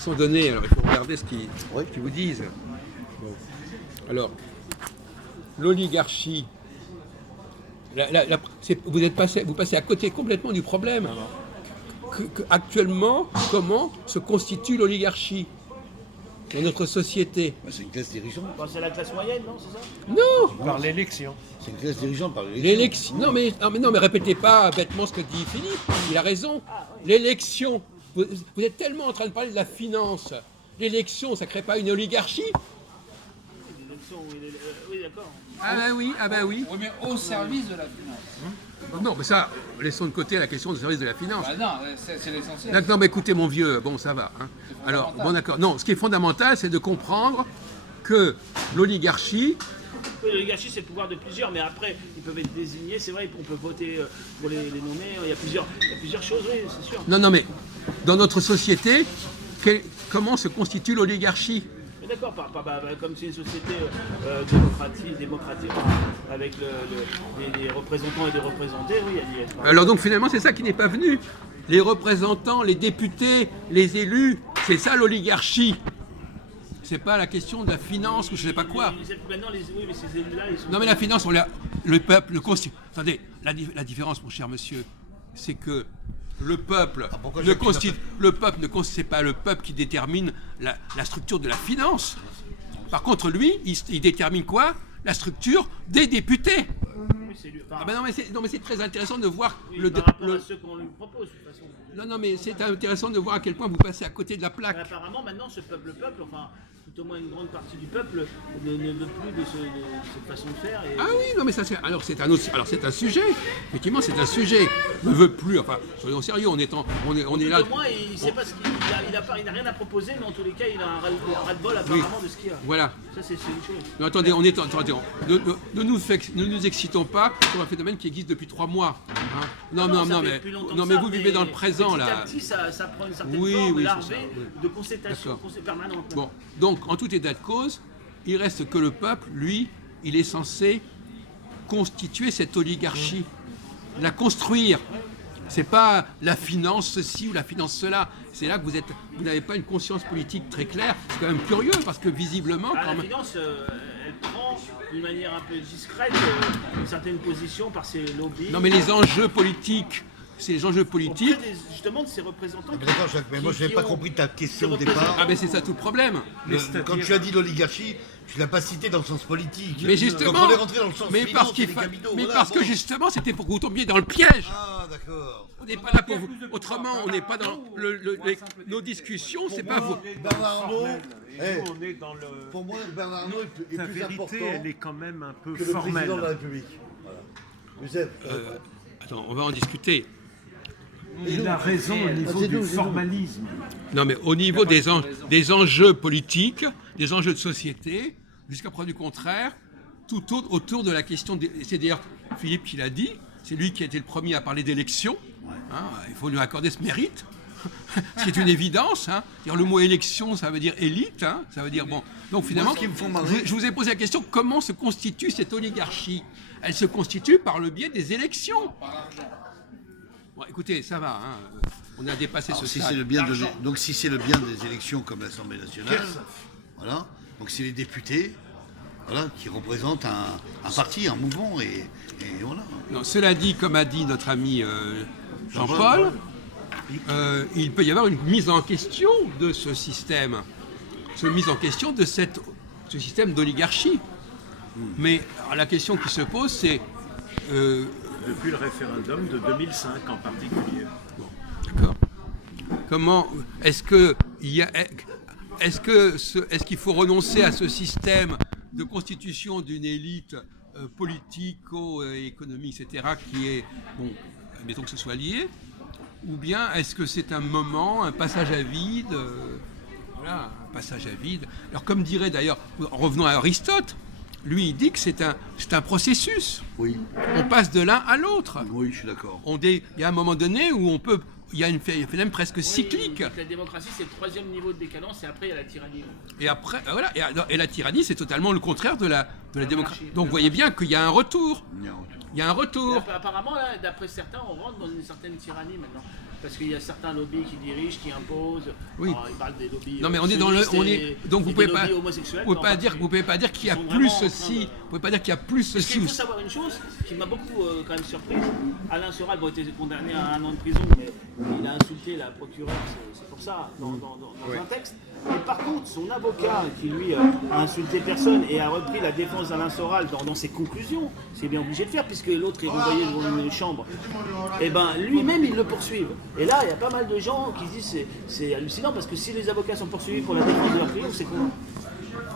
sont donnés. Alors, il faut regarder ce qu'ils vous disent. Bon. Alors, l'oligarchie, vous passez à côté complètement du problème. Actuellement, comment se constitue l'oligarchie dans notre société? C'est une classe dirigeante. C'est la classe moyenne, non? C'est ça? Non. Par l'élection. C'est une classe dirigeante par L'élection. Non mais répétez pas bêtement ce que dit Philippe. Il a raison. L'élection. Vous êtes tellement en train de parler de la finance. L'élection, ça crée pas une oligarchie? L'élection, oui, d'accord. Ah bah oui. Oui, mais au service de la finance. Non, mais ça, laissons de côté la question du service de la finance. Bah non, c'est l'essentiel. Non, mais écoutez, mon vieux, bon, ça va. Hein. Alors, bon, d'accord. Non, ce qui est fondamental, c'est de comprendre que l'oligarchie. Oui, l'oligarchie, c'est le pouvoir de plusieurs, mais après, ils peuvent être désignés. C'est vrai, on peut voter pour les nommer. Il y a plusieurs choses, oui, c'est sûr. Non, mais dans notre société, comment se constitue l'oligarchie? Mais d'accord, comme c'est une société démocratique avec des représentants et des représentés, oui, il y a. Alors donc finalement, c'est ça qui n'est pas venu. Les représentants, les députés, les élus, c'est ça l'oligarchie. C'est pas la question de la finance ou je sais pas quoi. Maintenant, oui, mais ces élus-là, ils sont. Non, mais la finance, le peuple, le constitue. Attendez, la différence, mon cher monsieur, c'est que le peuple c'est pas le peuple qui détermine la structure de la finance. Par contre, lui, il détermine quoi? La structure des députés. Oui, c'est lui. Ah ben non, mais c'est très intéressant de voir par rapport à ceux qu'on lui propose, de toute façon. Non, mais c'est intéressant de voir à quel point vous passez à côté de la plaque. Mais apparemment, maintenant, le peuple, enfin, tout au moins une grande partie du peuple, ne veut plus de cette façon de faire. Ah oui, non, mais ça, c'est c'est un sujet. Effectivement, c'est un sujet. Ne veut plus. Enfin, soyons sérieux, on est là. Au moins, il sait pas il n'a rien à proposer, mais en tous les cas, il a un ras-le-bol apparemment de ce qu'il y a. Voilà. Ça, c'est une chose. Non, attendez, ne nous excitons pas sur un phénomène qui existe depuis 3 mois. Hein. Non, mais vous vivez dans le présent là. Petit à petit, ça prend une certaine forme larvée de concertation permanente. Bon, donc en tout état de cause, il reste que le peuple, lui, il est censé constituer cette oligarchie, la construire. C'est pas la finance ceci ou la finance cela. C'est là que vous n'avez pas une conscience politique très claire. C'est quand même curieux parce que visiblement, quand la même. finance, elle prend d'une manière un peu discrète une certaine position par ses lobbies. Non, mais les enjeux politiques. C'est les enjeux politiques. Justement de ces représentants. D'accord, Jacques, mais moi je n'avais pas compris ta question au départ. Ah ben c'est ça tout le problème. Quand tu as dit l'oligarchie, tu l'as pas cité dans le sens politique. Mais justement, quand on est rentré dans le sens finance, parce que justement c'était pour que vous tombiez dans le piège. Ah d'accord. On n'est pas là pour vous. Autrement, on n'est pas dans nos discussions, c'est pas vous. Bernard Arnault, On est dans le. pour moi, Bernard Arnault est La plus vérité, important elle est quand même un peu que le président de la formelle. République. Voilà. Vous êtes. Attends, on va en discuter. Il a raison au niveau du formalisme. Non, mais au niveau des enjeux politiques, des enjeux de société, jusqu'à preuve du contraire, tout autour de la question. C'est d'ailleurs Philippe qui l'a dit. C'est lui qui a été le premier à parler d'élection. Hein, il faut lui accorder ce mérite. C'est une évidence. Hein. Le mot élection, ça veut dire élite. Hein. Ça veut dire bon. Donc finalement, je vous ai posé la question comment se constitue cette oligarchie? Elle se constitue par le biais des élections. Bon, écoutez, ça va. Hein. On a dépassé ce stade. Donc si c'est le bien des élections comme l'Assemblée nationale, voilà. Donc c'est les députés. Voilà, qui représentent un parti, un mouvement, et voilà. Non, cela dit, comme a dit notre ami Jean-Paul, il peut y avoir une mise en question de ce système, une mise en question de ce système d'oligarchie. Mais alors, la question qui se pose, c'est... Depuis le référendum de 2005 en particulier. Bon, d'accord. Comment... Est-ce qu'il faut renoncer à ce système de constitution d'une élite politico-économique, etc., qui est, bon, admettons que ce soit lié, ou bien est-ce que c'est un moment, un passage à vide, voilà, un passage à vide. Alors comme dirait d'ailleurs, en revenant à Aristote, lui il dit que c'est un processus. Oui. On passe de l'un à l'autre. Oui, je suis d'accord. Il y a un moment donné où il y a un phénomène presque cyclique. La démocratie, c'est le 3e niveau de décadence, et après, il y a la tyrannie. Et après, voilà. Et la tyrannie, c'est totalement le contraire de la démocratie. Donc, vous voyez bien qu'il y a un retour. Il y a un retour. Apparemment, là, d'après certains, on rentre dans une certaine tyrannie maintenant. parce qu'il y a certains lobbies qui dirigent, qui imposent. Oui. Alors, ils parlent des lobbies. Non mais on est dans le, donc vous pouvez pas, vous pouvez pas dire qu'il y a plus ceci, vous pouvez pas dire qu'il y a plus Parce ceci qu'il ou faut savoir une chose qui m'a beaucoup quand même surprise. Alain Soral a été condamné à 1 an de prison, mais il a insulté la procureure, c'est pour ça, dans un texte. Et par contre, son avocat, qui lui a insulté personne et a repris la défense d'Alain Soral dans ses conclusions, c'est bien obligé de faire puisque l'autre est renvoyé devant une chambre, et ben lui-même ils le poursuivent. Et là, il y a pas mal de gens qui se disent c'est hallucinant parce que si les avocats sont poursuivis pour la défense de leur client, c'est quoi?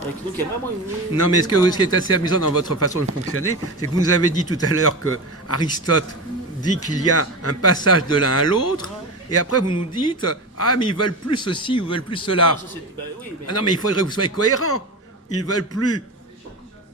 Donc il y a vraiment une... Non mais ce qui est assez amusant dans votre façon de fonctionner, c'est que vous nous avez dit tout à l'heure que Aristote dit qu'il y a un passage de l'un à l'autre, et après vous nous dites ah mais ils veulent plus ceci ou ils veulent plus cela. Non, ça, oui, mais... Ah non mais il faudrait que vous soyez cohérents. Ils veulent plus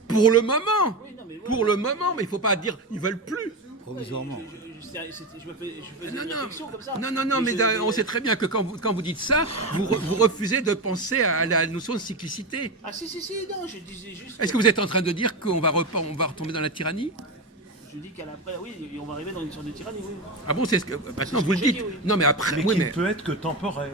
pour le moment. Oui, non, mais ouais. Pour le moment, mais il ne faut pas dire ils veulent plus. Provisoirement. Je faisais une réflexion comme ça. Non, mais on sait très bien que quand vous dites ça, vous refusez de penser à la notion de cyclicité. Ah si, non, je disais juste... Est-ce que vous êtes en train de dire qu'on va retomber dans la tyrannie? Je dis qu'à l'après, oui, on va arriver dans une sorte de tyrannie, oui. Ah bon, c'est ce que maintenant vous le j'ai dites. dit, oui. Non, mais après, Mais oui, qui mais ne peut être que temporaire.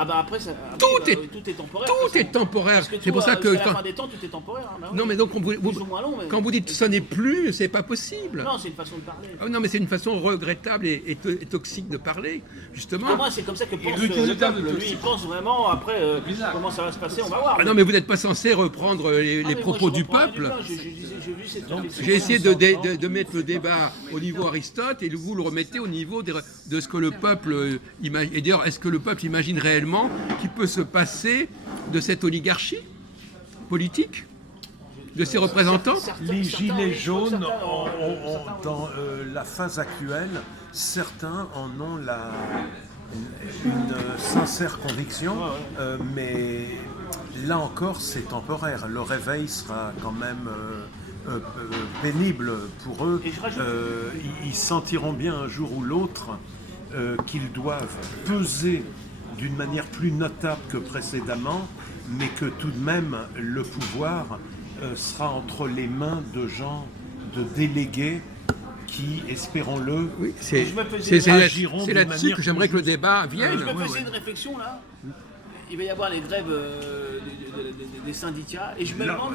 Ah bah après, Tout est- tout est temporaire. tout est temporaire. Parce que C'est pour ça que jusqu'à la quand- fin des temps, tout est temporaire. Hein, bah oui. non, mais donc Plus ou moins long, mais... quand vous dites ça n'est plus, c'est pas possible. Non, c'est une façon de parler. Ah non, mais c'est une façon regrettable et toxique de parler, justement. Pour moi, c'est comme ça que pense le le terme peuple. de Lui, il pense vraiment, après, Bizarre. comment ça va se passer, on va voir. Ah non, mais vous n'êtes pas censé reprendre Ah, les mais moi, propos je du reprends rien peuple. pain. J'ai vu cette réflexion. J'ai essayé de mettre le débat au niveau Aristote et vous le remettez au niveau de ce que le peuple imagine. Et d'ailleurs, est-ce que le peuple imagine réellement qu'il peut se passer de cette oligarchie politique, de ses représentants? Les gilets jaunes, certains dans la phase actuelle, certains en ont une sincère conviction, mais là encore c'est temporaire. Le réveil sera quand même pénible pour eux. Et je rajoute- Ils sentiront bien un jour ou l'autre qu'ils doivent peser d'une manière plus notable que précédemment, mais que tout de même le pouvoir sera entre les mains de gens, de délégués qui, espérons-le, Oui, c'est Je me faisais- agiront c'est d'une là-dessus manière que j'aimerais que le débat Je vienne. me faisais une réflexion là. Il va y avoir les grèves des syndicats et je me Là, demande.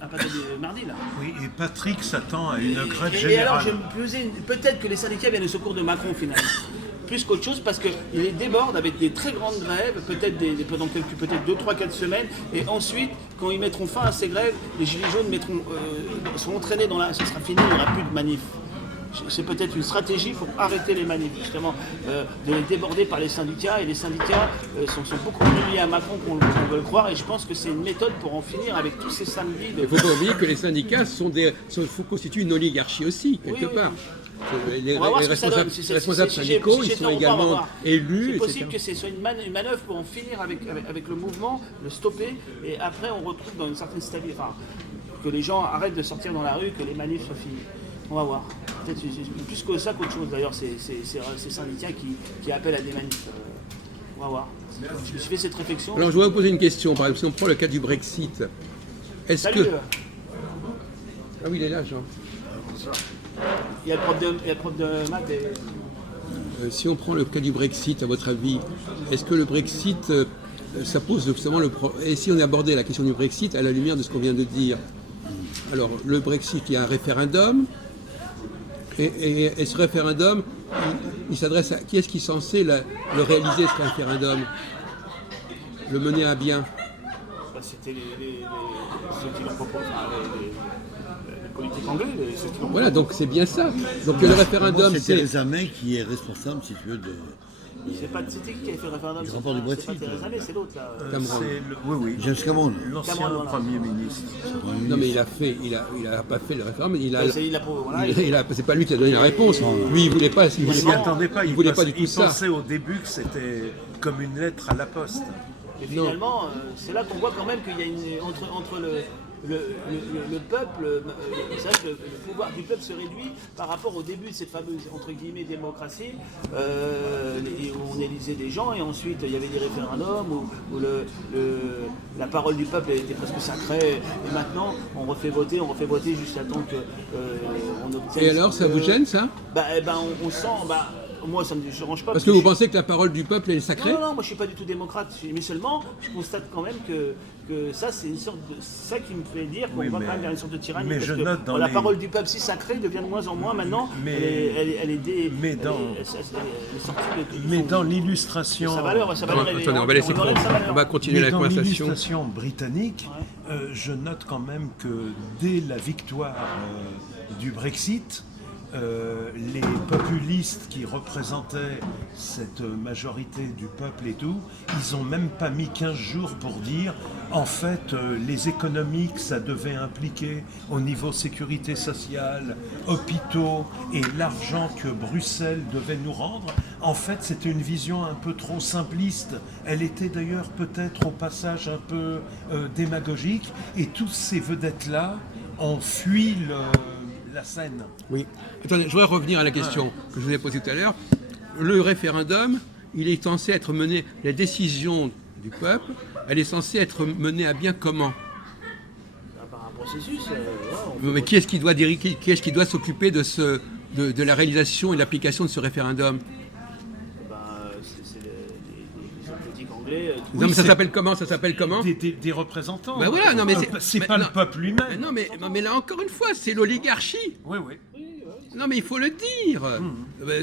À partir de mardi là. oui, et Patrick s'attend à une grève Et alors générale. je me posais peut-être que les syndicats viennent au secours de Macron finalement. Plus qu'autre chose parce qu'il déborde avec des très grandes grèves, peut-être pendant peut-être 2, 3, 4 semaines, et ensuite, quand ils mettront fin à ces grèves, les gilets jaunes seront entraînés dans ça sera fini, il n'y aura plus de manifs. C'est peut-être une stratégie pour arrêter les manifs, justement, de les déborder par les syndicats, et les syndicats sont beaucoup plus liés à Macron qu'on veut le croire, et je pense que c'est une méthode pour en finir avec tous ces samedis de... Il ne faut pas oublier que les syndicats constituent une oligarchie aussi, quelque Oui, oui. part. Les On va voir ce que ça donne. responsables syndicaux, ils sont également élus. C'est possible etc. que ce soit une manœuvre pour en finir avec le mouvement, le stopper, et après on retrouve dans une certaine stabilité. Enfin, que les gens arrêtent de sortir dans la rue, que les manifs soient finis. On va voir. Peut-être plus que ça qu'autre chose d'ailleurs, ces syndicats qui appellent à des manifs. On va voir. Je me suis fait cette réflexion. Alors je voudrais vous poser une question. Par exemple, si on prend le cas du Brexit, est-ce Salut. que... Ah oui, il est là, Jean. Il y a le prof de maths et... Si on prend le cas du Brexit, à votre avis, est-ce que le Brexit, ça pose justement le problème? Et si on abordait la question du Brexit à la lumière de ce qu'on vient de dire? Alors, le Brexit, il y a un référendum, et ce référendum, il s'adresse à... Qui est-ce qui est censé le réaliser, ce référendum? Le mener à bien? Bah, c'était ceux qui l'ont proposé, enfin, les politiques anglais, ceux qui l'ont Voilà, donc c'est bien ça. Donc le Pour moi, référendum, c'est c'est... Theresa May qui est responsable, si tu veux, C'était qui avait fait le référendum? Du rapport du Brexit, C'est pas Theresa May, c'est l'autre là. Cameron. Oui, James Cameron. l'ancien Cameron, voilà. Premier ministre. Non mais il a pas fait le référendum, il a... Voilà, c'est pas lui qui a donné la réponse. Lui, il voulait pas... Il ne s'y attendait pas, il voulait pas du tout il ça. pensait au début que c'était comme une lettre à la poste. Et finalement, c'est là qu'on voit quand même qu'il y a une entre le peuple, c'est vrai que le pouvoir du peuple se réduit par rapport au début de cette fameuse entre guillemets démocratie, où on élisait des gens et ensuite il y avait des référendums où la parole du peuple était presque sacrée, et maintenant on refait voter jusqu'à temps que on obtienne. Et alors, ça vous gêne, ça? On sent, moi, ça ne me dérange pas. Parce que vous pensez que la parole du peuple est sacrée? Non, moi je suis pas du tout démocrate, mais seulement je constate quand même que ça c'est une sorte de. C'est ça qui me fait dire qu'on va quand même vers une sorte de tyrannie. mais parce je que note dans la les- parole du peuple si sacrée devient de moins en moins maintenant. Mais- elle est dé- mais elle est- dans- elle est sortie de. Mais dans l'illustration... Sa valeur, Attendez, on va laisser enlève sa valeur. on va continuer Mais la dans conversation. l'illustration britannique, je note quand même que dès la victoire du Brexit, les populistes qui représentaient cette majorité du peuple et tout, ils n'ont même pas mis 15 jours pour dire en fait les économiques ça devait impliquer au niveau sécurité sociale, hôpitaux et l'argent que Bruxelles devait nous rendre. En fait c'était une vision un peu trop simpliste, elle était d'ailleurs peut-être au passage un peu démagogique et toutes ces vedettes-là ont fui la scène. Oui. Attendez, je voudrais revenir à la question que je vous ai posée tout à l'heure. Le référendum, il est censé être mené, la décision du peuple, elle est censée être menée à bien comment? Par un processus. Mais qui est-ce qui doit, qui est-ce qui doit s'occuper de la réalisation et de l'application de ce référendum? C'est les hommes politiques anglais. Non, mais ça c'est- s'appelle comment? Ça s'appelle comment? Des représentants. Ben voilà, non, mais c'est mais pas non, le peuple lui-même. Non, mais là encore une fois, c'est l'oligarchie. Oui, oui. Non, mais il faut le dire.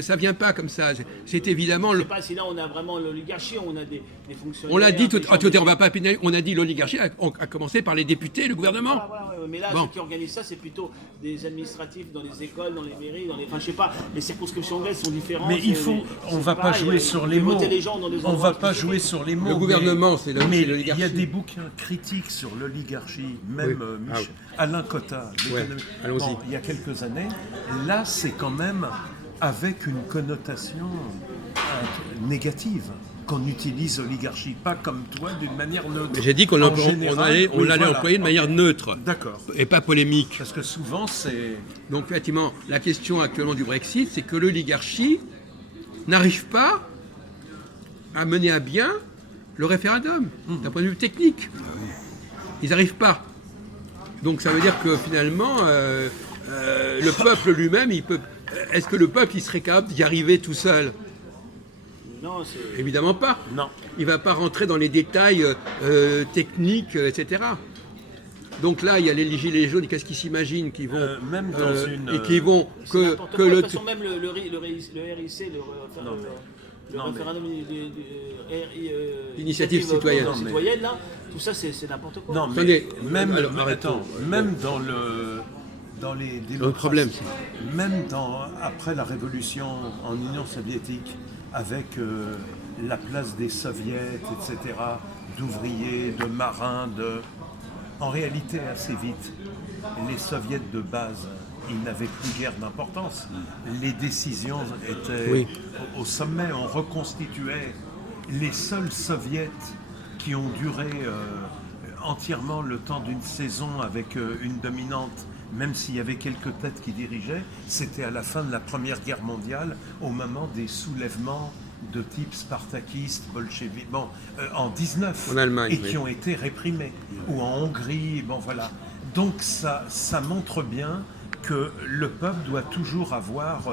Ça vient pas comme ça. C'est évidemment Je le. sais pas si là on a vraiment l'oligarchie, on a des fonctionnaires. On l'a dit tout. des gens Attendez, on va pas pénaliser. On a dit l'oligarchie, à commencer par les députés, le gouvernement. Voilà, mais là, Bon. ceux qui organisent ça, c'est plutôt des administratifs dans les écoles, dans les mairies, enfin, je sais pas, les circonscriptions anglaises sont différentes. Mais il faut, on va pas jouer sur les mots. On va pas jouer sur les mots. Le gouvernement, c'est mais il y l'oligarchie. a des bouquins critiques sur l'oligarchie, même Oui. Michel, Ah oui. Alain Cotta, Ouais, l'économie. allons-y. Bon, il y a quelques années. Là, c'est quand même avec une connotation négative qu'on utilise oligarchie, pas comme toi d'une manière neutre. Mais j'ai dit qu'on En général, allait oui, voilà. employer de manière neutre D'accord. et pas polémique. Parce que souvent, c'est... Donc effectivement, la question actuellement du Brexit, c'est que l'oligarchie n'arrive pas à mener à bien le référendum, d'un point de vue technique. Ils n'arrivent pas. Donc ça veut dire que finalement, le peuple lui-même, il peut. Est-ce que le peuple, il serait capable d'y arriver tout seul? Non, c'est. Évidemment pas. Non. Il ne va pas rentrer dans les détails techniques, etc. Donc là, il y a les gilets jaunes, qu'est-ce qu'ils s'imaginent qu'ils vont même dans une... et qui vont C'est n'importe que quoi. De le toute façon, même le RIC, le Non, mais- référendum L'initiative citoyenne. citoyenne, là, tout ça, c'est n'importe quoi. Non, mais Attendez, même, alors, arrêtons. attends, même dans les démocraties, problème, même après la révolution en Union soviétique, avec la place des soviets, etc., d'ouvriers, de marins, en réalité, assez vite, les soviets de base, ils n'avaient plus guère d'importance. Les décisions étaient Oui. au sommet, on reconstituait les seuls soviets qui ont duré entièrement le temps d'une saison avec une dominante, même s'il y avait quelques têtes qui dirigeaient, c'était à la fin de la Première Guerre mondiale, au moment des soulèvements de type spartakiste, bolchevique, en 19, En Allemagne, et oui. qui ont été réprimés, ou en Hongrie, voilà. Donc ça montre bien que le peuple doit toujours avoir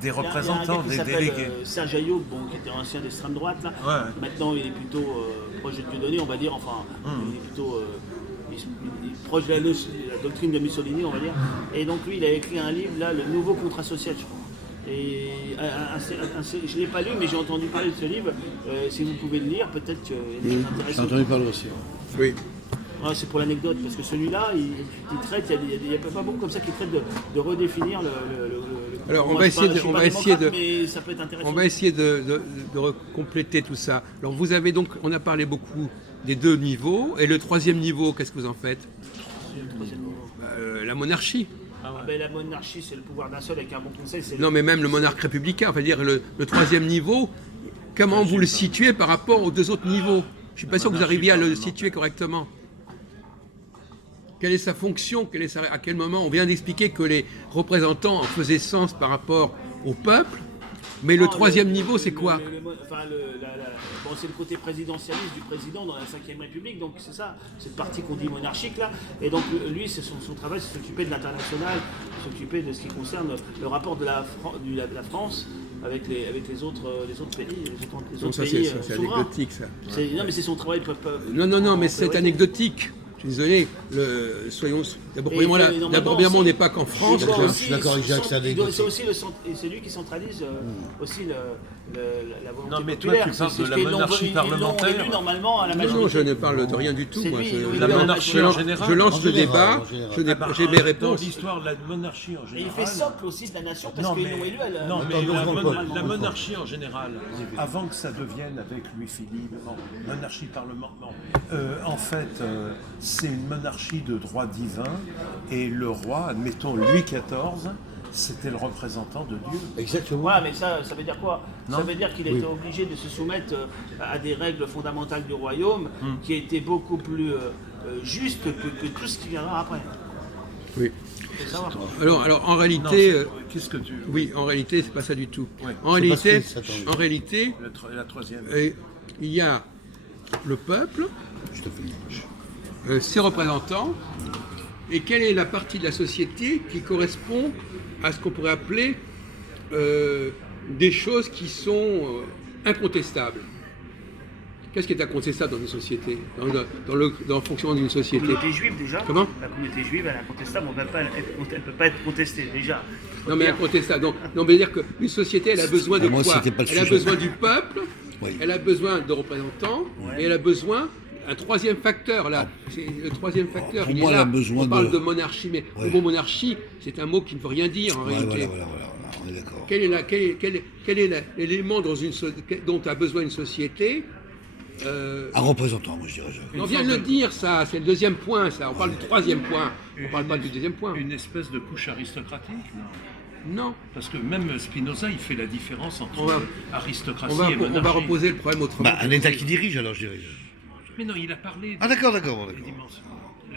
des représentants, il y a un gars des qui s'appelle, délégués. Serge Ayoub, qui était ancien d'extrême droite, là. Ouais. Maintenant il est plutôt proche de Dieudonné, on va dire, enfin, il est plutôt il est proche de la doctrine de Mussolini, on va dire. Et donc lui, il a écrit un livre, là, Le Nouveau Contrat Social, je crois. Et je ne l'ai pas lu, mais j'ai entendu parler de ce livre. Si vous pouvez le lire, peut-être qu'il y a des choses J'ai intéressantes. entendu parler aussi. Oui. Ouais, c'est pour l'anecdote, parce que celui-là, il traite, il y a pas beaucoup comme ça qui traite de redéfinir le Alors, on moi, va je suis essayer pas- de- je suis on pas va essayer démocrate, de- mais ça peut être intéressant. On va essayer de compléter tout ça. Alors vous avez donc, on a parlé beaucoup des deux niveaux, et le troisième niveau, qu'est-ce que vous en faites? La monarchie. Ah ben, la monarchie, c'est le pouvoir d'un seul avec un bon conseil. C'est Non, mais même le monarque républicain, enfin dire le troisième niveau, comment vous le situez par rapport aux deux autres niveaux? Je suis pas sûr que vous arriviez à le situer correctement. Quelle est sa fonction? À quel moment? On vient d'expliquer que les représentants en faisaient sens par rapport au peuple, mais le Non, troisième niveau, c'est quoi? Bon, c'est le côté présidentialiste du président dans la 5e République, donc c'est ça, cette partie qu'on dit monarchique là. Et donc lui, c'est son travail, c'est s'occuper de l'international, s'occuper de ce qui concerne le rapport de la France avec les autres pays, les Donc autres ça, pays c'est souverains. anecdotique, ça. Non, mais c'est son travail. Non, mais c'est priorité. anecdotique. Je suis désolé. Soyons. D'abord, Et premièrement, on n'est pas qu'en France. il doit déjà. je suis d'accord avec Jacques, c'est anecdotique. C'est aussi c'est lui qui centralise aussi la volonté Non, mais toi, populaire. tu parles C'est de la qu'ils l'ont- monarchie ils l'ont parlementaire. élu normalement à la Non, majorité. je ne parle de rien du tout. C'est Moi. lui, Je- oui, La oui, monarchie en général. Je lance En le général, débat. en général. J'ai mes Dans réponses. l'histoire de la monarchie en Et général. il fait socle aussi de la nation parce Non, qu'ils mais, l'ont élu à la. non, mais Attends, la, non, mon- non, la non. monarchie en général, avant que ça devienne avec Louis-Philippe, monarchie parlementaire, en fait, c'est une monarchie de droit divin et le roi, admettons Louis XIV, c'était le représentant de Dieu. Exactement. Ouais, mais ça veut dire quoi? Ça Non. veut dire qu'il était obligé de se soumettre à des règles fondamentales du royaume qui étaient beaucoup plus justes que tout ce qui viendra après. Oui. Faut savoir. Alors en Non, réalité, qu'est-ce que tu... oui, en réalité, c'est pas ça du tout. Ouais. En C'est réalité, parce qu'il s'attend. en réalité, La troisième. il y a le peuple, Je te fais. ses représentants, et quelle est la partie de la société qui correspond à ce qu'on pourrait appeler des choses qui sont incontestables. Qu'est-ce qui est incontestable dans une société, dans le fonctionnement d'une La société? communauté juive déjà. Comment? La communauté juive, elle est incontestable, elle ne peut pas être contestée déjà. Non mais incontestable. Donc, on veut dire qu'une société, elle a besoin de Moi, quoi? c'était pas le Elle a sujet. besoin du peuple, Oui. elle a besoin de représentants, et elle a besoin un troisième facteur là. C'est le troisième facteur. Pour il moi, est elle là. a besoin on parle de- de monarchie, mais Ouais. le mot monarchie, c'est un mot qui ne veut rien dire en Ouais, réalité. voilà, on est d'accord. Quel est l'élément dont a besoin une société? Un représentant, moi je dirais. On vient de le dire, ça, c'est le deuxième point, ça. On parle du troisième point, on ne parle pas du deuxième point. Une espèce de couche aristocratique, non? Non. Parce que même Spinoza, il fait la différence entre aristocratie On et monarchie. va reposer le problème autrement. Bah, un État qui dirige, alors je dirais. Mais non, il a parlé Ah d'accord, des d'accord. dimensions.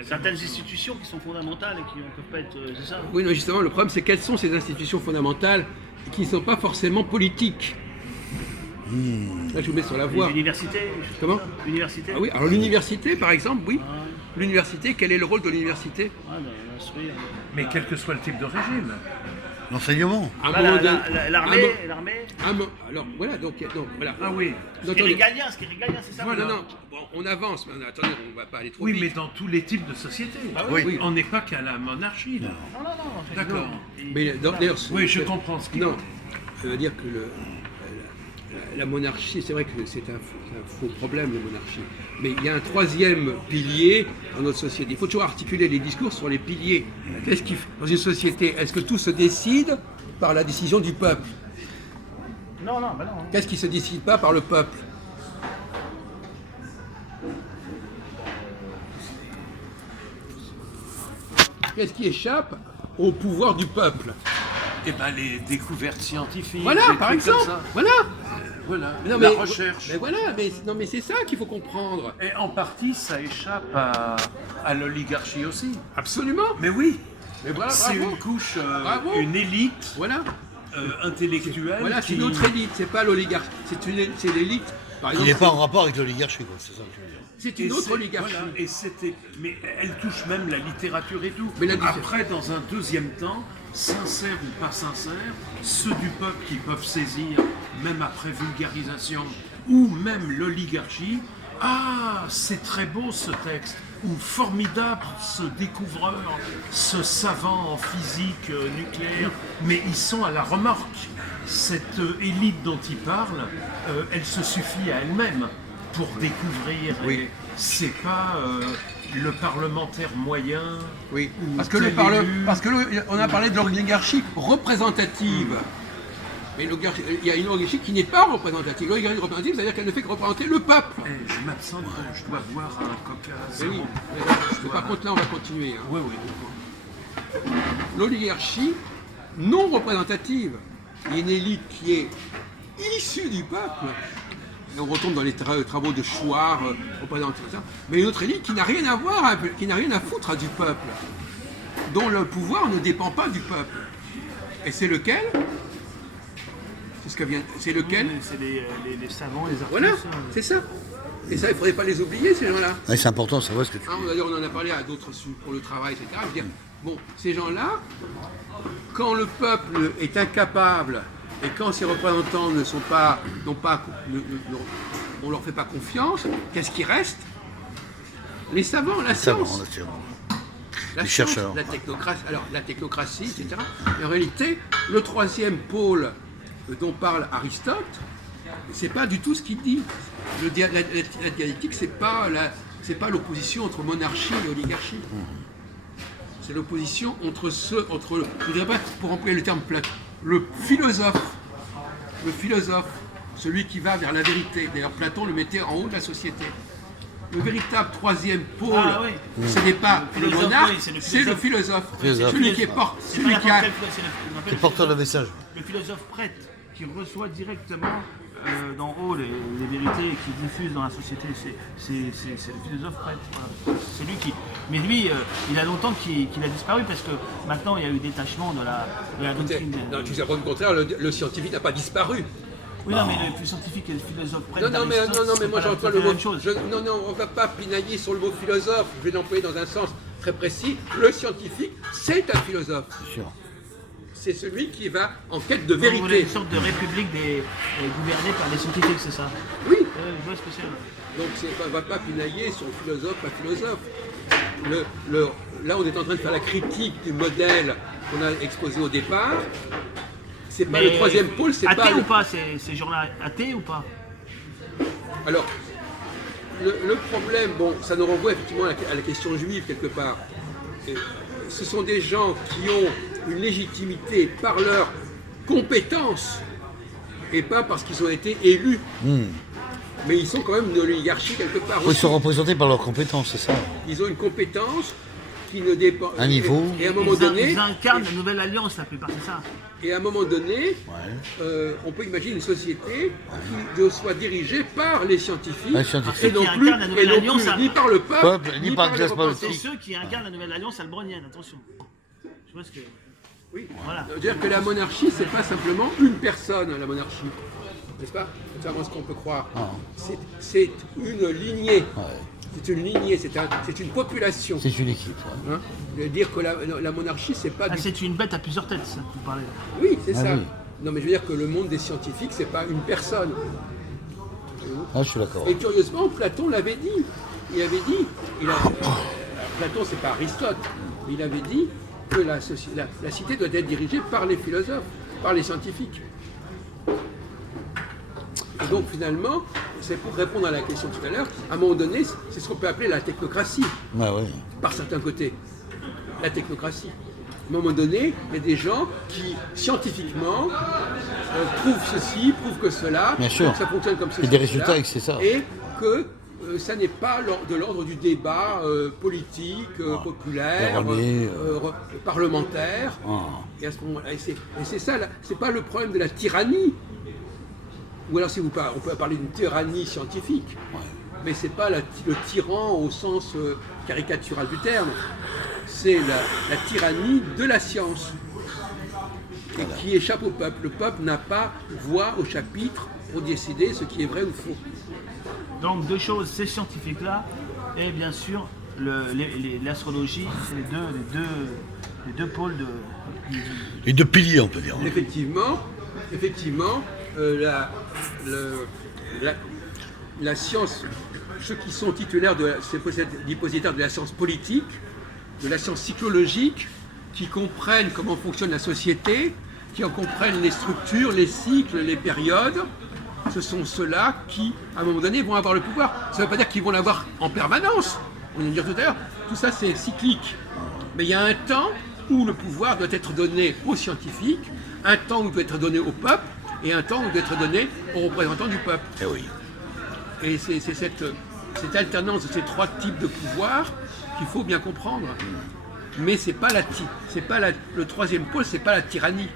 Certaines institutions qui sont fondamentales et qui ne peuvent pas être. C'est ça. Oui, non, justement, le problème, c'est quelles sont ces institutions fondamentales qui ne sont pas forcément politiques. Là, je vous mets sur la voie. Les universités. des choses Comment comme ça. Université. Ah oui, alors l'université, par exemple, oui. L'université, quel est le rôle de l'université? D'instruire. Mais quel que soit le type de régime. L'enseignement. À un Bah, moment donné- L'armée. alors, voilà, donc voilà. Ah oui. Ce qui est Attendez. régalien, c'est ça. Voilà, non, bon, on avance, mais attendez, on ne va pas aller trop Oui, vite. mais dans tous les types de sociétés. oui. Oui. On n'est pas qu'à la monarchie, là. Non. D'accord. Mais d'ailleurs, Oui, je comprends ce qu'il non, veut. ça veut dire que la monarchie, c'est vrai que c'est un faux problème, la monarchie. Mais il y a un troisième pilier dans notre société. Il faut toujours articuler les discours sur les piliers. Qu'est-ce qui, dans une société, est-ce que tout se décide par la décision du peuple? Non. Qu'est-ce qui ne se décide pas par le peuple? Qu'est-ce qui échappe au pouvoir du peuple? Eh ben, les découvertes scientifiques. Voilà, des par trucs comme exemple. ça. Voilà. Voilà. Mais non, la mais- recherche. Mais voilà, non, mais c'est ça qu'il faut comprendre. Et en partie, ça échappe à l'oligarchie aussi. Absolument. Mais oui, Mais voilà, c'est bravo. une couche, Bravo. une élite Voilà. intellectuelle. Voilà, c'est qui... une autre élite. C'est pas l'oligarchie. C'est l'élite. Par Il exemple, n'est pas en rapport avec l'oligarchie, quoi. C'est ça que tu veux dire. c'est Et une autre c'est- oligarchie. voilà, et c'était, mais elle touche même la littérature et tout. Mais la Après, dans un deuxième temps, sincère ou pas sincère, ceux du peuple qui peuvent saisir, même après vulgarisation, ou même l'oligarchie, ah, c'est très beau ce texte, ou formidable ce découvreur, ce savant en physique nucléaire, mais ils sont à la remorque. Cette élite dont il parle, elle se suffit à elle-même pour découvrir. Oui. Et c'est pas le parlementaire moyen. Oui. ou Parce que on a parlé de l'oligarchie représentative. Mais il y a une oligarchie qui n'est pas représentative. L'oligarchie représentative, c'est-à-dire qu'elle ne fait que représenter le peuple. Eh, je m'absente, je dois boire un coca. Mais oui. Mais par contre, là, on va continuer. Hein. Oui, oui. L'oligarchie non représentative. Il y a une élite qui est issue du peuple. Et on retombe dans les travaux de Chouard, représentant ça. Mais une autre élite qui n'a rien à voir, qui n'a rien à foutre du peuple, dont le pouvoir ne dépend pas du peuple. Et c'est lequel? C'est ce que vient. C'est lequel? C'est les savants, les artistes. Voilà, c'est ça. Et ça, il ne faudrait pas les oublier, ces gens-là. Ouais, c'est important de savoir ce que tu Hein, dis. D'ailleurs, on en a parlé à d'autres pour le travail, etc. Je veux dire, bon, ces gens-là, quand le peuple est incapable Et quand ces représentants on leur fait pas confiance, qu'est-ce qui reste? Les savants, la science. La Les science, chercheurs. la technocratie, etc. Et en réalité, le troisième pôle dont parle Aristote, c'est pas du tout ce qu'il dit. La dialectique, c'est pas l'opposition entre monarchie et oligarchie. C'est l'opposition entre je dirais pas, pour employer le terme Platon, le philosophe, celui qui va vers la vérité. D'ailleurs, Platon le mettait en haut de la société. Le véritable troisième pôle, ce n'est pas le monarque, c'est le philosophe. Celui qui est celui qui a... C'est porteur de message. Le philosophe prêtre qui reçoit directement d'en haut les vérités et qui diffuse dans la société, c'est le philosophe prêtre. Voilà. C'est lui qui. Mais lui, il a longtemps qu'il a disparu parce que maintenant il y a eu détachement de la doctrine. Non, tu sais, au contraire, le scientifique n'a pas disparu. Oui, non, mais le plus scientifique et le philosophe prêtre. Non, mais moi j'emploie le mot. Non, on ne va pas pinailler sur le mot philosophe. Je vais l'employer dans un sens très précis. Le scientifique, c'est un philosophe. Sûr. C'est celui qui va en quête de Vous voulez vérité. une sorte de république gouvernée par les scientifiques, c'est ça? Oui. Je vois ce que c'est. Donc on ne va pas pinailler sur le philosophe, pas philosophe. Là, on est en train de faire la critique du modèle qu'on a exposé au départ. C'est pas le troisième pôle, c'est pas... Athée ou pas, ces gens-là? Athées ou pas? Alors, le problème, bon, ça nous renvoie effectivement à la question juive quelque part. Et ce sont des gens qui ont une légitimité par leur compétence et pas parce qu'ils ont été élus. Mais ils sont quand même une oligarchie quelque part. Ils sont représentés par leurs compétences, c'est ça. Ils ont une compétence qui ne dépend... Un niveau. Et à un moment donné... Ils incarnent la nouvelle alliance, la plupart, c'est ça. Et à un moment donné, on peut imaginer une société qui soit dirigée par les scientifiques, et non plus, ni par le peuple, ni par la classe C'est politique. ceux qui incarnent la nouvelle alliance albronienne, attention. Je vois ce que... Oui. Voilà. C'est-à-dire que la monarchie, c'est pas simplement une personne, la monarchie. N'est-ce pas? Contrairement à ce qu'on peut croire. C'est une lignée. C'est une lignée, c'est une population. C'est une équipe. Hein, de dire que la monarchie, c'est pas du... C'est une bête à plusieurs têtes, ça, vous parlez. Oui, c'est ça. Oui. Non, mais je veux dire que le monde des scientifiques, c'est pas une personne. Je suis d'accord. Et curieusement, Platon l'avait dit. Il avait dit, Platon, c'est pas Aristote, mais il avait dit que la cité doit être dirigée par les philosophes, par les scientifiques. Et donc finalement, c'est pour répondre à la question tout à l'heure, à un moment donné, c'est ce qu'on peut appeler la technocratie, par certains côtés. La technocratie. À un moment donné, il y a des gens qui, scientifiquement, prouvent ceci, prouvent que cela, bien sûr, que ça fonctionne comme ceci, et des résultats, et c'est ça. Et que ça n'est pas de l'ordre du débat politique, populaire, parlementaire. Et à ce moment-là, et c'est ça, c'est pas le problème de la tyrannie. Ou alors, on peut parler d'une tyrannie scientifique, mais c'est pas le tyran au sens caricatural du terme. C'est la tyrannie de la science, et qui échappe au peuple. Le peuple n'a pas voix au chapitre pour décider ce qui est vrai ou faux. Donc deux choses, ces scientifiques-là, et bien sûr l'astrologie, c'est les deux pôles de... Les deux piliers, on peut dire. Effectivement, la science, ceux qui sont titulaires dépositaires de la science politique, de la science psychologique, qui comprennent comment fonctionne la société, qui en comprennent les structures, les cycles, les périodes, ce sont ceux-là qui, à un moment donné, vont avoir le pouvoir. Ça ne veut pas dire qu'ils vont l'avoir en permanence. On vient de dire tout à l'heure, tout ça c'est cyclique. Mais il y a un temps où le pouvoir doit être donné aux scientifiques, un temps où il doit être donné au peuple, et un temps où il doit être donné aux représentants du peuple. Eh oui. Et c'est cette alternance de ces trois types de pouvoir qu'il faut bien comprendre. Mais c'est pas le troisième pôle, c'est pas la tyrannie.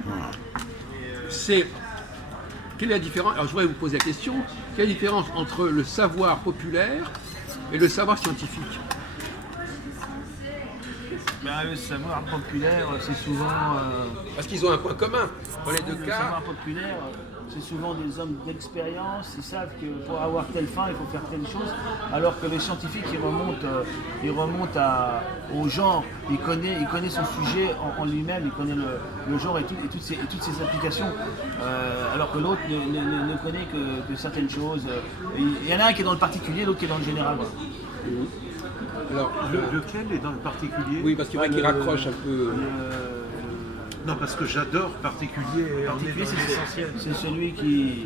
Quelle est la différence? Alors je voudrais vous poser la question, quelle est la différence entre le savoir populaire et le savoir scientifique? Le savoir populaire, c'est souvent... Parce qu'ils ont un point commun. Dans les deux le cas, savoir populaire, c'est souvent des hommes d'expérience, ils savent que pour avoir telle fin, il faut faire telle chose, alors que le scientifique, il remonte au genre, il connaît son sujet en lui-même, il connaît le genre et toutes ses applications, alors que l'autre ne connaît que certaines choses. Il y en a un qui est dans le particulier, l'autre qui est dans le général. Voilà. Alors, Lequel est dans le particulier? oui, parce qu'il vrai qu'il raccroche un peu. Non, parce que j'adore particulier et on est dans l'essentiel. C'est celui qui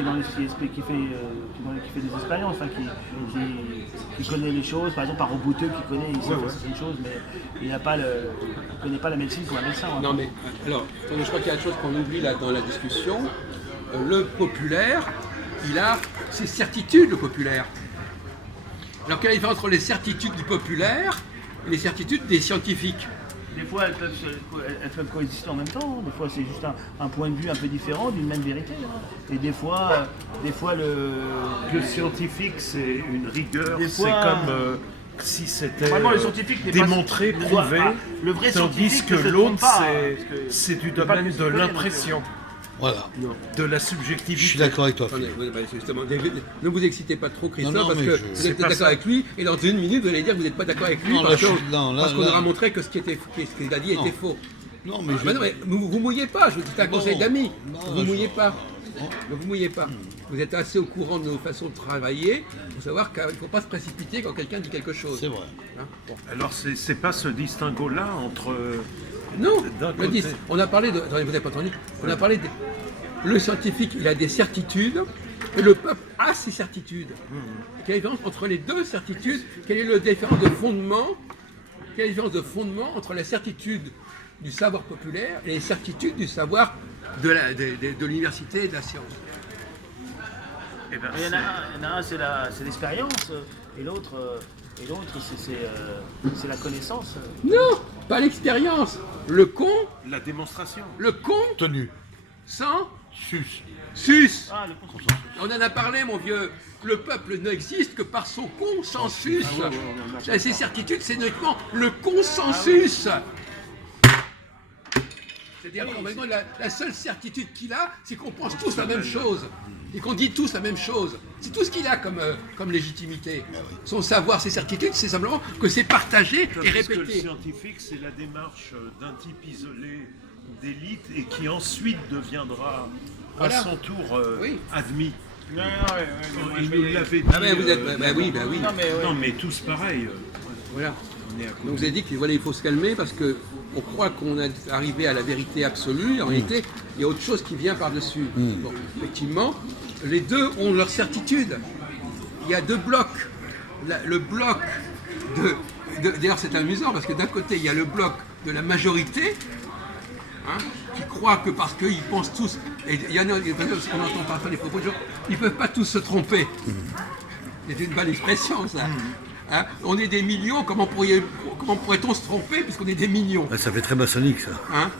est dans les qui fait des expériences, hein, qui connaît les choses. Par exemple, un roboteux qui connaît, il sait faire certaines choses, mais il ne connaît pas la médecine comme un médecin. Hein. Non, mais alors, attendez, je crois qu'il y a une chose qu'on oublie là dans la discussion. Le populaire, il a ses certitudes, le populaire. Alors, quelle est la différence entre les certitudes du populaire et les certitudes des scientifiques? Des fois, elles peuvent coexister en même temps. Des fois, c'est juste un point de vue un peu différent d'une même vérité. Hein. Et des fois Le scientifique, c'est une rigueur, Des c'est fois, comme si c'était vraiment, le scientifique n'est pas- démontré, ne doit prouvé, pas. Le vrai tandis scientifique que ne se l'autre, trompe pas, c'est parce que c'est du il est pas domaine de considéré, l'impression, Voilà. de la Je subjectivité. suis d'accord avec toi, Attendez, Philippe. oui, bah, justement, ne vous excitez pas trop, Christophe, Non, parce mais que je- vous c'est êtes pas d'accord ça. avec lui, et dans une minute, vous allez dire que vous n'êtes pas d'accord avec lui, Non, là, parce je qu'on suis- non, là, parce qu'on là- aura montré que ce qu'il a dit était faux. Non, mais Bah non, mais vous mouillez pas, je vous dis un Non, conseil d'amis. non, Vous je- mouillez pas. Non. Ne vous mouillez pas. Vous êtes assez au courant de nos façons de travailler pour savoir qu'il ne faut pas se précipiter quand quelqu'un dit quelque chose. c'est vrai. Hein, bon. Alors, c'est pas ce distinguo-là entre... Non, D'un le côté. 10. On a parlé de. Attendez, vous n'avez pas entendu. On a parlé de. Le scientifique, il a des certitudes, et le peuple a ses certitudes. Quelle est la différence entre les deux certitudes? Quelle est la différence de fondement? Quelle est la différence de fondement entre la certitude du savoir populaire et les certitudes du savoir de l'université et de la science? Eh ben, Il y en a un, c'est l'expérience, et l'autre, c'est la connaissance. Non, pas l'expérience. Le con, la démonstration. Tenu. sans Sus. sus. Ah, le consensus. On en a parlé, mon vieux. Le peuple n'existe que par son consensus. Et ses certitudes, c'est uniquement le consensus. C'est-à-dire que la seule certitude qu'il a, c'est qu'on pense tous la même chose. Et qu'on dit tous la même chose. C'est tout ce qu'il a comme légitimité. Son savoir, ses certitudes, c'est simplement que c'est partagé et Parce que le répété. scientifique, c'est la démarche d'un type isolé d'élite et qui ensuite deviendra Voilà. à son tour Oui. admis. Non, Il nous l'avait dit. Ah ben vous êtes. Bah oui. Non, mais tous pareil. Voilà. On est à Donc vous avez dit qu'il voilà, il faut se calmer parce que on croit qu'on est arrivé à la vérité absolue. En réalité, il y a autre chose qui vient par-dessus. Bon, effectivement, les deux ont leur certitude. Il y a deux blocs. Le bloc d'ailleurs, c'est amusant parce que d'un côté, il y a le bloc de la majorité, hein, qui croit que parce qu'ils pensent tous, et il y en a, parce qu'on entend parfois les propos de gens, ils ne peuvent pas tous se tromper. C'est une bonne expression, ça. Hein, on est des millions, comment pourrait-on se tromper puisqu'on est des millions? Ah, ça fait très maçonnique, ça. Hein,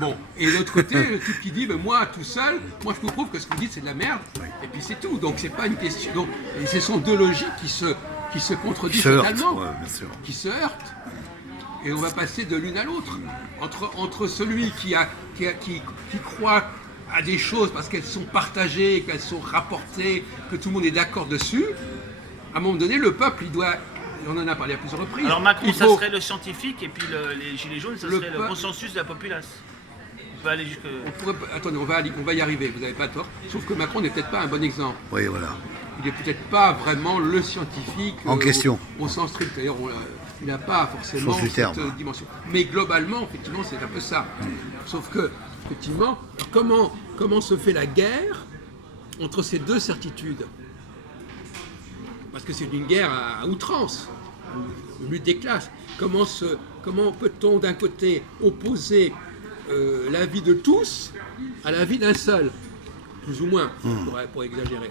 bon, et de l'autre côté, le type qui dit, ben moi tout seul, moi je vous prouve que ce que vous dites c'est de la merde, et puis c'est tout. Donc c'est pas une question. Donc, et ce sont deux logiques qui se contredisent Se heurte, totalement, ouais, bien sûr. qui se heurtent. Et on va passer de l'une à l'autre. Entre celui qui croit à des choses parce qu'elles sont partagées, qu'elles sont rapportées, que tout le monde est d'accord dessus, à un moment donné, le peuple, il doit. On en a parlé à plusieurs reprises. Alors Macron, Il ça faut- serait le scientifique, et puis les gilets jaunes, ça Le serait le peuple- consensus de la populace. On peut aller jusque... Attendez, on va y arriver, vous n'avez pas tort. Sauf que Macron n'est peut-être pas un bon exemple. Oui, voilà. Il n'est peut-être pas vraiment le scientifique En question. Au sens strict. D'ailleurs, il n'a pas forcément Sens du cette terme. dimension. Mais globalement, effectivement, c'est un peu ça. Sauf que, effectivement, comment se fait la guerre entre ces deux certitudes? Parce que c'est une guerre à outrance, une lutte des classes. Comment peut-on d'un côté opposer la vie de tous à la vie d'un seul, plus ou moins, pour exagérer?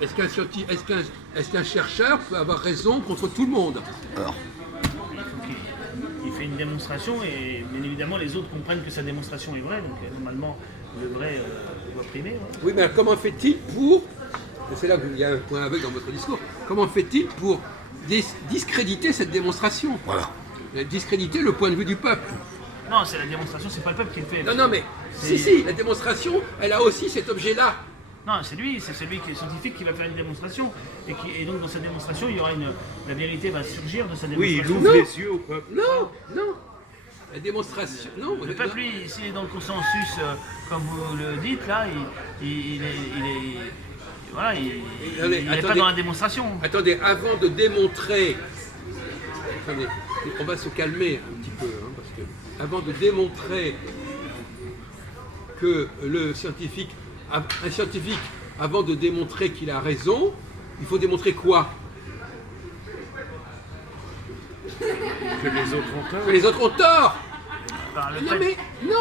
Est-ce qu'un chercheur peut avoir raison contre tout le monde? Alors, Il fait une démonstration, et bien évidemment, les autres comprennent que sa démonstration est vraie, donc normalement, le vrai doit primer. Ouais. Oui, mais alors, comment fait-il pour, et c'est là qu'il y a un point aveugle dans votre discours, comment fait-il pour discréditer cette démonstration? voilà. Discréditer le point de vue du peuple? Non, c'est la démonstration, c'est pas le peuple qui le fait. Non, mais Si, la démonstration, elle a aussi cet objet-là. Non, c'est celui qui est scientifique qui va faire une démonstration. Et donc dans cette démonstration, il y aura la vérité va surgir de sa Oui, il démonstration. ouvre les yeux au peuple. Non. La démonstration, non. Le peuple, lui, s'il est dans le consensus, comme vous le dites, là, il est. Voilà, il n'est pas dans la démonstration. Attendez, avant de démontrer. Attendez, on va se calmer un petit peu, hein, parce que avant de démontrer que un scientifique, avant de démontrer qu'il a raison, il faut démontrer quoi? Que les autres ont tort. Que les autres ont tort. Par le Non fait-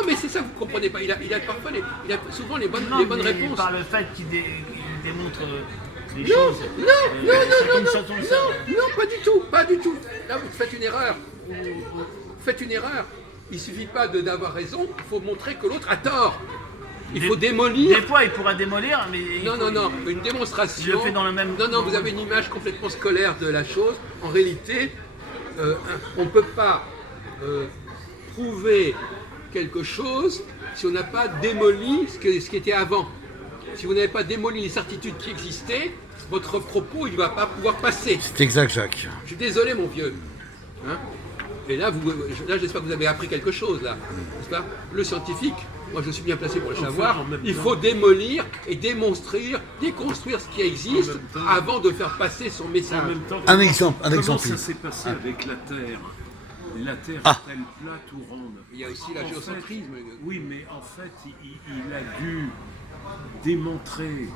mais c'est ça que vous comprenez pas. Il a parfois il a souvent les bonnes Non, mais réponses. par le fait qu'il démontre les Non, choses. non, pas du tout. Là, vous faites une erreur. Il suffit pas d'avoir raison, il faut montrer que l'autre a tort. Il faut démolir. Des fois, il pourra démolir, mais. Non, une démonstration. Il le fait dans le même. Non, vous avez une image complètement scolaire de la chose. En réalité, on ne peut pas prouver quelque chose si on n'a pas démoli ce qui était avant. Si vous n'avez pas démoli les certitudes qui existaient, votre propos, il ne va pas pouvoir passer. C'est exact, Jacques. Je suis désolé, mon vieux. Hein? Et là, j'espère que vous avez appris quelque chose, là. N'est-ce pas? Le scientifique, moi je suis bien placé pour le savoir, il faut démolir et déconstruire ce qui existe avant de faire passer son En message. même temps, Un exemple. Comment ça s'est passé avec la Terre? La Terre est-elle plate ou ronde? Il y a aussi la En fait, géocentrisme. oui, mais en fait, il a dû démontrer.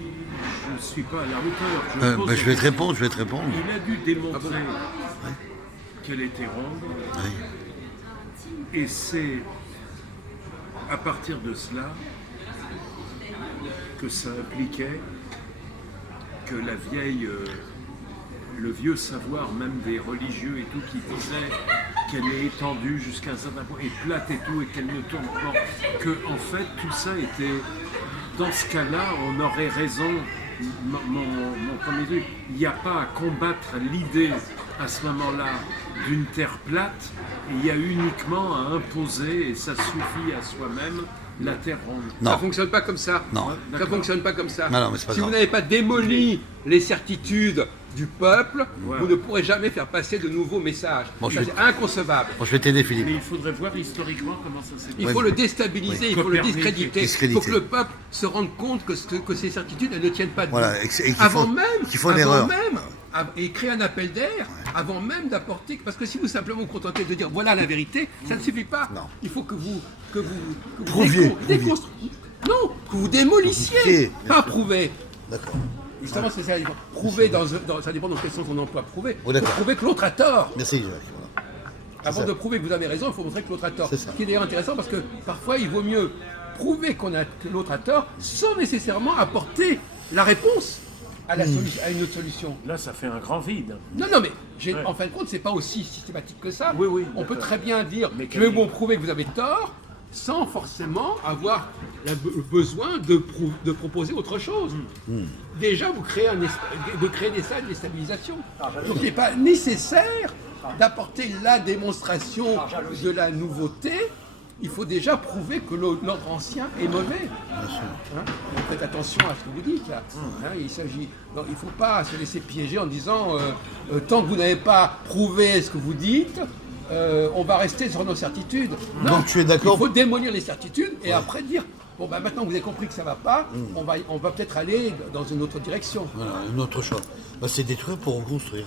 Je ne suis pas à la hauteur. Pose Je vais la te répondre. Il a dû démontrer qu'elle était ronde. Oui. Et c'est à partir de cela que ça impliquait que le vieux savoir, même des religieux et tout, qui disait qu'elle est étendue jusqu'à un certain point, et plate et tout, et qu'elle ne tourne pas, que en fait tout ça était, dans ce cas-là, on aurait raison. Mon premier truc, il n'y a pas à combattre l'idée à ce moment-là d'une terre plate, il y a uniquement à imposer, et ça suffit à soi-même, la terre ronde. Ça Non. fonctionne pas comme ça. Non. Ça fonctionne pas comme ça. Non, mais c'est pas si grave. vous n'avez pas démoli les certitudes du peuple, Ouais. vous ne pourrez jamais faire passer de nouveaux messages. Bon, Ça, c'est inconcevable. Bon, je vais t'aider, Philippe. Mais il faudrait voir historiquement comment ça s'est Il passé. faut le déstabiliser, il faut le Copernic. discréditer. Il Discréditer. faut que le peuple se rende compte que ces certitudes elles ne tiennent pas debout. Voilà, et qu'il Avant faut- même, qu'il faut une erreur. et créer un appel d'air, avant même d'apporter. Parce que si vous simplement vous contentez de dire voilà la vérité, ça ne suffit pas. Non. Il faut que vous Prouviez. Non, que vous démolissiez, Prouviez, pas prouver. D'accord. Justement, c'est ça. Prouver ça dépend dans quel sens on emploie prouver. Oh, d'accord. Faut prouver que l'autre a tort. Merci, Jacques. Voilà. Avant ça. de prouver que vous avez raison, il faut montrer que l'autre a tort. C'est ça. Ce qui est d'ailleurs intéressant parce que parfois il vaut mieux prouver que l'autre a tort sans nécessairement apporter la réponse à une autre solution. Là, ça fait un grand vide. Non, mais Ouais. en fin de compte, c'est pas aussi systématique que ça. Oui, On peut d'accord. très bien dire Mais je vais vous prouver que vous avez tort sans forcément avoir le besoin de proposer autre chose. Déjà, vous créez des salles de déstabilisation. Donc, il n'est pas nécessaire d'apporter la démonstration de la nouveauté. Il faut déjà prouver que l'ordre ancien est mauvais. Hein? Faites attention à ce que vous dites là. Hein, il ne faut pas se laisser piéger en disant tant que vous n'avez pas prouvé ce que vous dites, on va rester sur nos certitudes. Non, Donc, tu es d'accord? il faut démolir les certitudes et après dire bon bah maintenant que vous avez compris que ça ne va pas, on va peut-être aller dans une autre direction. Voilà, un autre choix. Bah, c'est détruire pour reconstruire.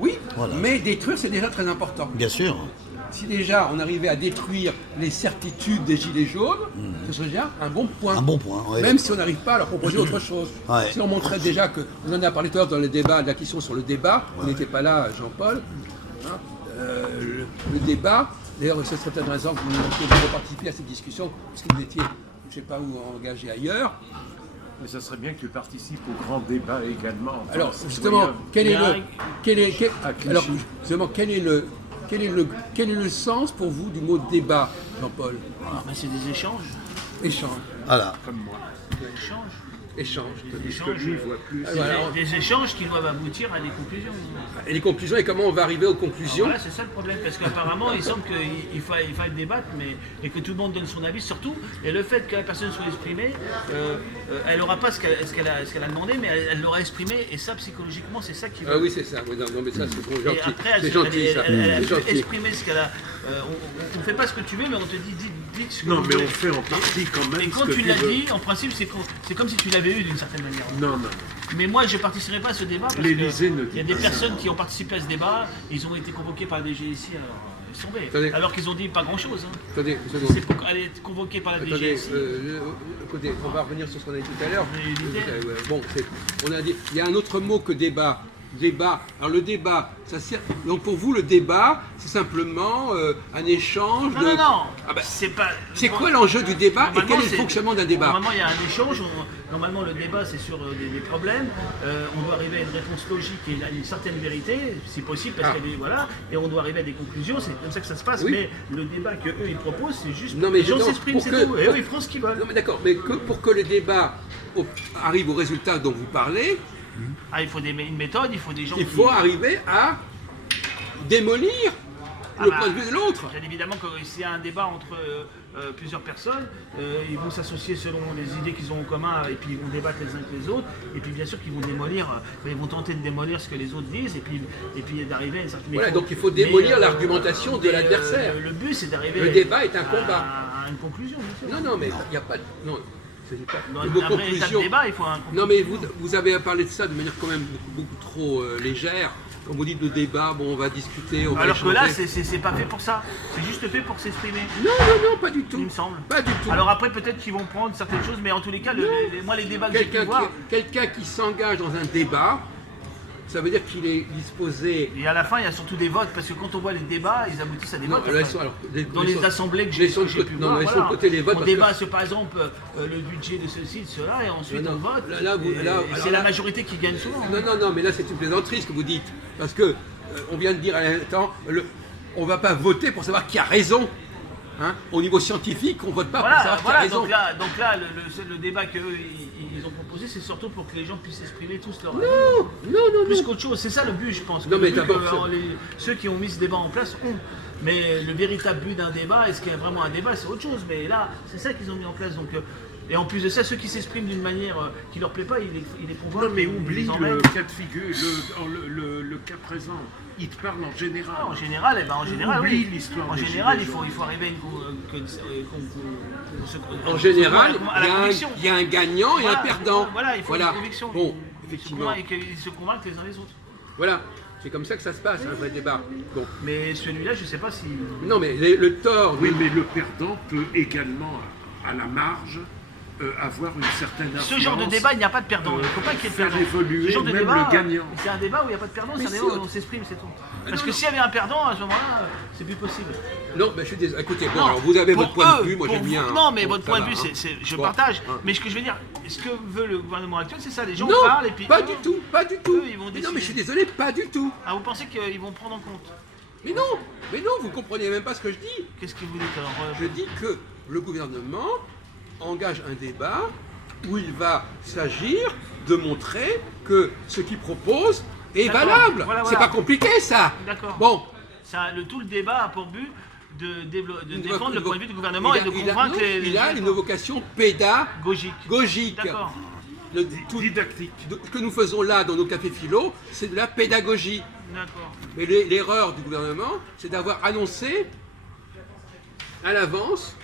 Oui, Voilà. mais détruire c'est déjà très important. Bien sûr. Si déjà on arrivait à détruire les certitudes des gilets jaunes, ce serait déjà un bon point. Un bon point, ouais. Même si on n'arrive pas à leur proposer autre chose. Ouais. Si on montrait déjà que, on en a parlé tout à l'heure dans le débat, la question sur le débat, on n'était pas là, Jean-Paul. Hein, le débat, d'ailleurs ce serait peut-être intéressant que vous participiez à cette discussion, puisque vous étiez, je ne sais pas où, engagé ailleurs. Mais ça serait bien que tu participes au grand débat également. Enfin, Alors c'est justement, moyen. quel est À Clichy. alors justement, quel est le sens pour vous du mot débat, Jean-Paul? Ah, ben, c'est des échanges. Échange. Voilà. Comme moi. Des échanges. Échange. échanges, lui voit plus. des échanges qui doivent aboutir à des conclusions. Et les conclusions, et comment on va arriver aux conclusions? Voilà, c'est ça le problème, parce qu'apparemment, il semble qu'il faille débattre, et que tout le monde donne son avis, surtout, et le fait que la personne soit exprimée, elle n'aura pas ce qu'elle a demandé, mais elle l'aura exprimé, et ça, psychologiquement, c'est ça qui va... Ah oui, c'est ça. Oui, non, mais ça, c'est bon, Et gentil. après, C'est gentil, ça. elle a C'est pu gentil. exprimer ce qu'elle a... on ne fait pas ce que tu veux, mais on te dit ce que Non, tu mais veux. on fait en partie quand même Et quand ce que tu tu l'as veux. dit, en principe, c'est comme si tu l'avais eu d'une certaine manière. Non, non. Mais moi, je ne participerai pas à ce débat parce L'Élysée ne qu'il y a dit des pas personnes ça. qui ont participé à ce débat, ils ont été convoqués par la DGSI, alors ils sont tombés. Attendez. Alors qu'ils ont dit pas grand-chose. Hein. Attendez, une seconde. C'est pour aller être convoqué par la Attendez, DGSI. écoutez, on va revenir sur ce qu'on a dit tout à l'heure. Mais l'idée- Bon, on a dit, il y a un autre mot que débat. Débat. Alors le débat, ça sert. Donc pour vous, le débat, c'est simplement un échange Non, de. non, non. Ah bah, c'est pas. c'est quoi l'enjeu du débat et Normalement, quel est le c'est- fonctionnement d'un débat? Normalement, il y a un échange. Normalement, le débat, c'est sur des problèmes. On doit arriver à une réponse logique et à une certaine vérité, si possible, parce Ah. que voilà. Et on doit arriver à des conclusions. C'est comme ça que ça se passe. Oui. Mais le débat que eux ils proposent, c'est juste. Non, mais les gens non, s'expriment, pour c'est que- tout. Et pour- eux, ils feront ce qu'ils veulent. Non mais d'accord, mais pour que le débat arrive au résultat dont vous parlez, Ah, il faut une méthode. Il faut des gens. il qui- faut arriver à démolir Ah le bah, point de vue de l'autre. Bien évidemment que s'il y a un débat entre plusieurs personnes, ils vont s'associer selon les idées qu'ils ont en commun et puis ils vont débattre les uns avec les autres. Et puis bien sûr qu'ils vont démolir, ils vont tenter de démolir ce que les autres disent et puis d'arriver à une certaine... Voilà, donc il faut démolir l'argumentation de mais, l'adversaire. Le but c'est d'arriver Le débat est un combat. à une conclusion. Bien sûr. Non, mais il n'y a pas de. Non, c'est pas. Dans vos un vrai état de débat, il faut un... Non, mais vous avez parlé de ça de manière quand même beaucoup trop légère. Quand vous dites le débat, bon, on va discuter, on va Alors que échanger. là, c'est pas fait pour ça. C'est juste fait pour s'exprimer. Non, pas du tout. Il me semble. Pas du tout. Alors après, peut-être qu'ils vont prendre certaines choses, mais en tous les cas, moi, les débats que j'ai pu voir... Quelqu'un qui s'engage dans un débat, ça veut dire qu'il est disposé. Et à la fin, il y a surtout des votes, parce que quand on voit les débats, ils aboutissent à des Non, votes. alors, après. laissons- alors, Dans les assemblées que j'ai laissons de pu côté- non, voir, laissons de côté les votes, on parce que- débat sur, par exemple, le budget de ceci, de cela, et ensuite Non, on non. vote. Là, vous- Et là, alors c'est là- la majorité qui gagne souvent. Non, mais là c'est une plaisanterie ce que vous dites. Parce que on vient de dire à l'instant, on ne va pas voter pour savoir qui a raison. Hein. Au niveau scientifique, on ne vote pas pour savoir qui a raison. Donc là le débat qu'eux ils ont proposé, c'est surtout pour que les gens puissent exprimer tous leur avis. Non. Plus qu'autre chose, c'est ça le but, je pense. Non, Le mais but d'abord, que, ceux qui ont mis ce débat en place ont. Mais le véritable but d'un débat, est-ce qu'il y a vraiment un débat, c'est autre chose. Mais là, c'est ça qu'ils ont mis en place. Donc, et en plus de ça, ceux qui s'expriment d'une manière qui leur plaît pas, ils les convoquent. Non, mais ils oublie les emmènent. le cas de figure, le cas présent. Il te parle en général. En général, Oublie oui. l'histoire En des général, Gilets il faut arriver à une En général, à la conviction. il y a un gagnant et un Voilà, perdant. Voilà, il faut une conviction. Bon, Ils se effectivement. convainquent- et qu'ils se convainquent les uns les autres. Voilà. C'est comme ça que ça se passe, un vrai débat. Bon. Mais celui-là, je sais pas si. Non, mais le tort. Oui, mais le perdant peut également, à la marge, avoir une certaine influence. Ce genre de débat, il n'y a pas de perdant. Il ne faut pas qu'il y ait de faire perdant. évoluer Ce genre de même débat, le gagnant. c'est un débat où il n'y a pas de perdant, c'est un Mais débat c'est où on s'exprime, c'est tout. Parce non, que non. s'il y avait un perdant, à ce moment-là, c'est plus possible. Non, mais je suis désolé. Écoutez, bon, Non, alors vous avez pour votre point eux, de vue, moi pour j'aime vous- bien. Non, mais Bon, votre ça point de va, vue, hein. je Bon, partage. hein. Mais ce que je veux dire, ce que veut le gouvernement actuel, c'est ça. Les gens Non, parlent et puis. pas eux, du tout, pas du tout. eux, ils vont Mais non, décider. mais je suis désolé, pas du tout. Ah, vous pensez qu'ils vont prendre en compte? Mais non, vous comprenez même pas ce que je dis. Qu'est-ce que vous dites alors? Je dis que le gouvernement engage un débat où il va s'agir de montrer que ce qu'il propose est D'accord. valable. Voilà, C'est voilà. pas compliqué ça. D'accord. Bon, Tout le débat a pour but de défendre le point de vue du il gouvernement a- et de il a- convaincre non, les. il a gens. une vocation pédagogique. Gogique. D'accord. Tout Didactique. ce que nous faisons là dans nos cafés philo, c'est de la pédagogie. D'accord. Mais l'erreur du gouvernement, c'est d'avoir annoncé à l'avance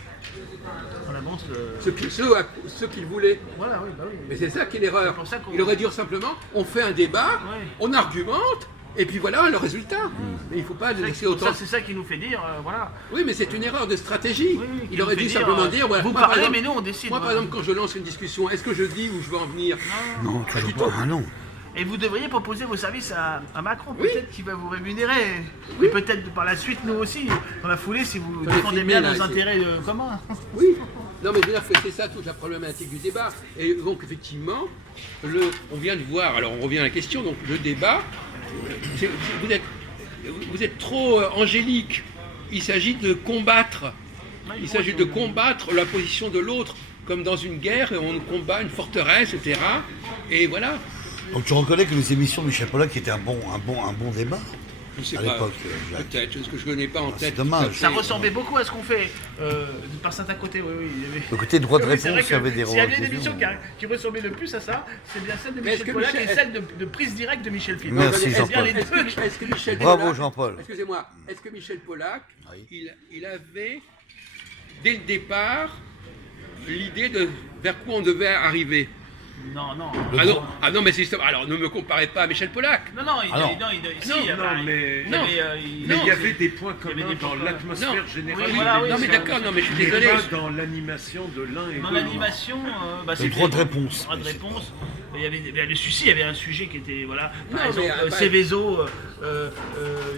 On avance. ce qu'il voulait. Voilà, oui, bah oui. Mais c'est ça qui est l'erreur. C'est pour ça qu'on- Il aurait dû dire simplement, on fait un débat, Ouais. on argumente, et puis voilà le résultat. Mais il ne faut pas le laisser autant. C'est ça qui nous fait dire, voilà. Oui, mais c'est une erreur de stratégie. Oui, qui Il nous aurait fait dû dire, simplement dire, voilà, vous moi, par parlez, exemple- mais nous on décide. Moi, par voilà. exemple, quand je lance une discussion, est-ce que je dis où je veux en venir? Non, toujours pas. Ah non. Et vous devriez proposer vos services à Macron, Oui. peut-être qu'il va vous rémunérer. Et peut-être par la suite, nous aussi, dans la foulée, si vous Fallait défendez filmer, bien là, nos c'est- intérêts communs. Oui. Non, mais je veux dire que c'est ça toute la problématique du débat. Et donc, effectivement, on vient de voir, alors on revient à la question, donc le débat, vous êtes trop angélique. Il s'agit de combattre. Il s'agit de combattre la position de l'autre comme dans une guerre, et on combat une forteresse, etc. Et voilà. Donc tu reconnais que les émissions de Michel Pollack étaient un bon débat Je sais à pas, l'époque, Jacques. peut-être, parce que je ne connais pas en C'est tête. dommage. tout à fait. Ça ressemblait beaucoup à ce qu'on fait par certains côtés, oui. Il y avait... Le côté droit de Oui, c'est réponse, vrai il y avait que des s'il y avait une revendications. émission qui ressemblait le plus à ça, c'est bien celle de Mais est-ce Michel que Pollack Michel- et celle de prise directe de Michel Philippe. Merci, Est-ce Jean-Paul. que- est-ce que Michel Bravo, Pollack- Jean-Paul. Excusez-moi, est-ce que Michel Pollack, Oui. il avait, dès le départ, l'idée de vers quoi on devait arriver? Non. Ah non, mais c'est ça. Alors ne me comparez pas à Michel Pollack. Non, Alors. si, Non, il y avait- non, mais- il y avait, Mais il y avait c'est- des points il y avait communs des dans points- l'atmosphère Non. générale. Oui, de voilà, oui, Non mais l'émission. d'accord, non mais je suis Mais désolé. pas dans l'animation de l'un et Dans de l'autre. l'animation, Le droit de réponse. Droit de Mais c'est réponse. Il y avait il y avait un sujet qui était voilà. Par Non, exemple, mais, Céveso,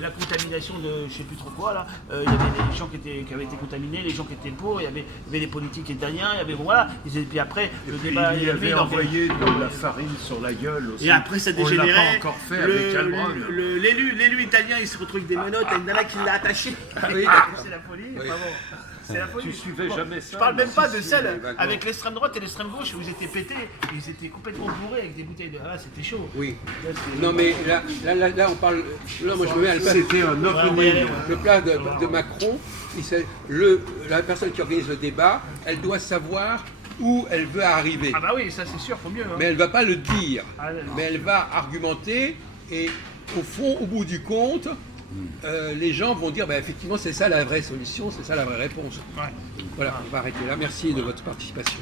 la contamination de je sais plus trop quoi là. Il y avait des gens qui avaient été contaminés, les gens qui étaient pour. Il y avait les politiques italiens. Il y avait bon, voilà. Et puis après le Puis débat. il y avait dans- envoyé de la farine sur la gueule aussi. Et après ça On dégénérait. l'a pas encore fait avec Calbron. L'élu italien il se retrouve avec des menottes, avec Nana qui l'a attaché. oui. C'est la folie. Enfin bon, c'est la folie. Tu suivais jamais ça? Je parle même pas Si, de si, celle vaguement. avec l'extrême droite et l'extrême gauche où ils étaient pétés, ils étaient complètement bourrés avec des bouteilles de. Ah, c'était chaud. Oui. Là, c'est- Non mais là, on parle. Là moi je me mets à le place. C'était un Ouais, on va y aller, ovni. ouais. Le plat de Macron, la personne qui organise le débat, elle doit savoir où elle veut arriver. Ah bah oui, ça c'est sûr, faut mieux. Hein. Mais elle ne va pas le dire. Ah, non. Mais elle va argumenter et au fond, au bout du compte, les gens vont dire bah, effectivement c'est ça la vraie solution, c'est ça la vraie réponse. Ouais. Voilà, on va arrêter là. Merci de votre participation.